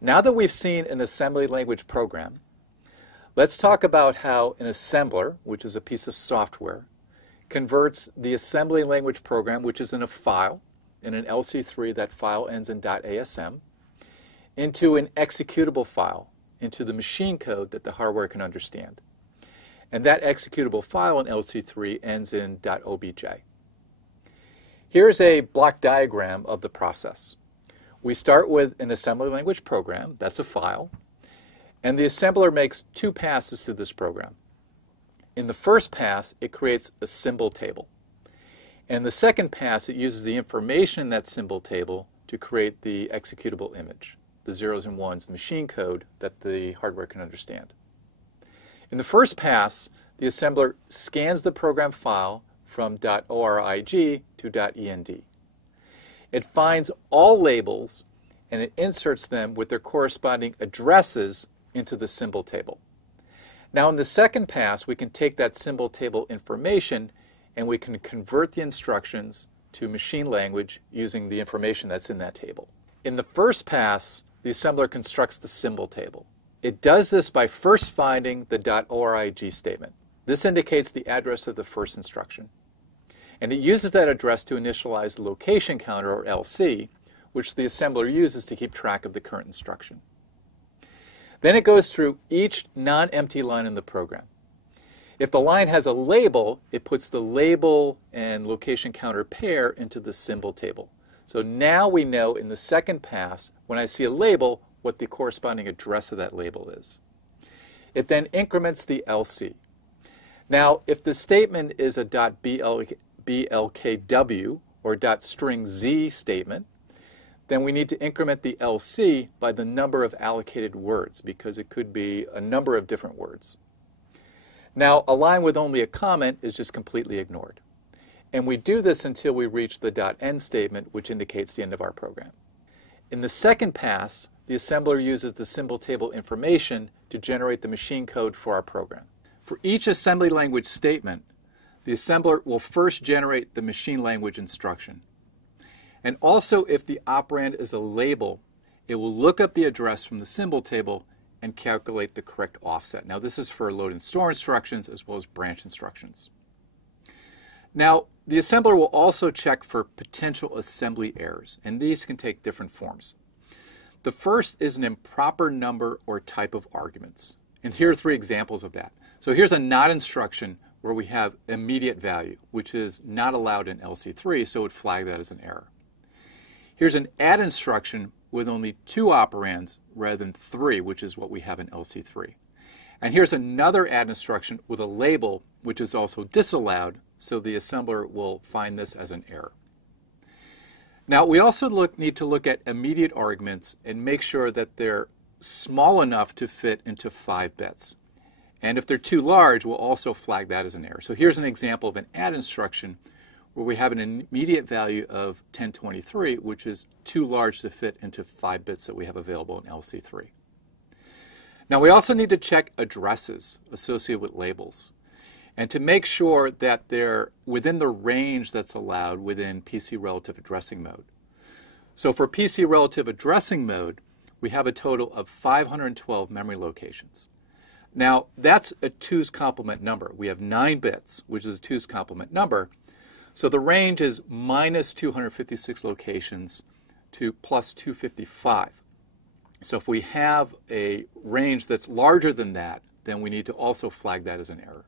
Now that we've seen an assembly language program, let's talk about how an assembler, which is a piece of software, converts the assembly language program, which is in a file, in an LC3, that file ends in .asm, into an executable file, into the machine code that the hardware can understand. And that executable file in LC3 ends in .obj. Here's a block diagram of the process. We start with an assembly language program, that's a file, and the assembler makes two passes to this program. In the first pass, it creates a symbol table. And the second pass, it uses the information in that symbol table to create the executable image, the zeros and ones, the machine code that the hardware can understand. In the first pass, the assembler scans the program file from .ORIG to .END. It finds all labels and it inserts them with their corresponding addresses into the symbol table. Now in the second pass, we can take that symbol table information and we can convert the instructions to machine language using the information that's in that table. In the first pass, the assembler constructs the symbol table. It does this by first finding the .ORIG statement. This indicates the address of the first instruction. And it uses that address to initialize the location counter, or LC, which the assembler uses to keep track of the current instruction. Then it goes through each non-empty line in the program. If the line has a label, it puts the label and location counter pair into the symbol table. So now we know in the second pass, when I see a label, what the corresponding address of that label is. It then increments the LC. Now, if the statement is a .blkw or .string_z statement, then we need to increment the LC by the number of allocated words, because it could be a number of different words. Now, a line with only a comment is just completely ignored. And we do this until we reach the .end statement, which indicates the end of our program. In the second pass, the assembler uses the symbol table information to generate the machine code for our program. For each assembly language statement, the assembler will first generate the machine language instruction. And also, if the operand is a label, it will look up the address from the symbol table and calculate the correct offset. Now, this is for load and store instructions as well as branch instructions. Now, the assembler will also check for potential assembly errors, and these can take different forms. The first is an improper number or type of arguments. And here are three examples of that. So here's a not instruction where we have immediate value, which is not allowed in LC3, so it would flag that as an error. Here's an add instruction with only two operands rather than three, which is what we have in LC3. And here's another add instruction with a label, which is also disallowed, so the assembler will find this as an error. Now, we also need to look at immediate arguments and make sure that they're small enough to fit into 5 bits. And if they're too large, we'll also flag that as an error. So here's an example of an add instruction where we have an immediate value of 1023, which is too large to fit into 5 bits that we have available in LC3. Now, we also need to check addresses associated with labels, and to make sure that they're within the range that's allowed within PC relative addressing mode. So for PC relative addressing mode, we have a total of 512 memory locations. Now, that's a 2's complement number. We have 9 bits, which is a 2's complement number. So the range is minus 256 locations to plus 255. So if we have a range that's larger than that, then we need to also flag that as an error.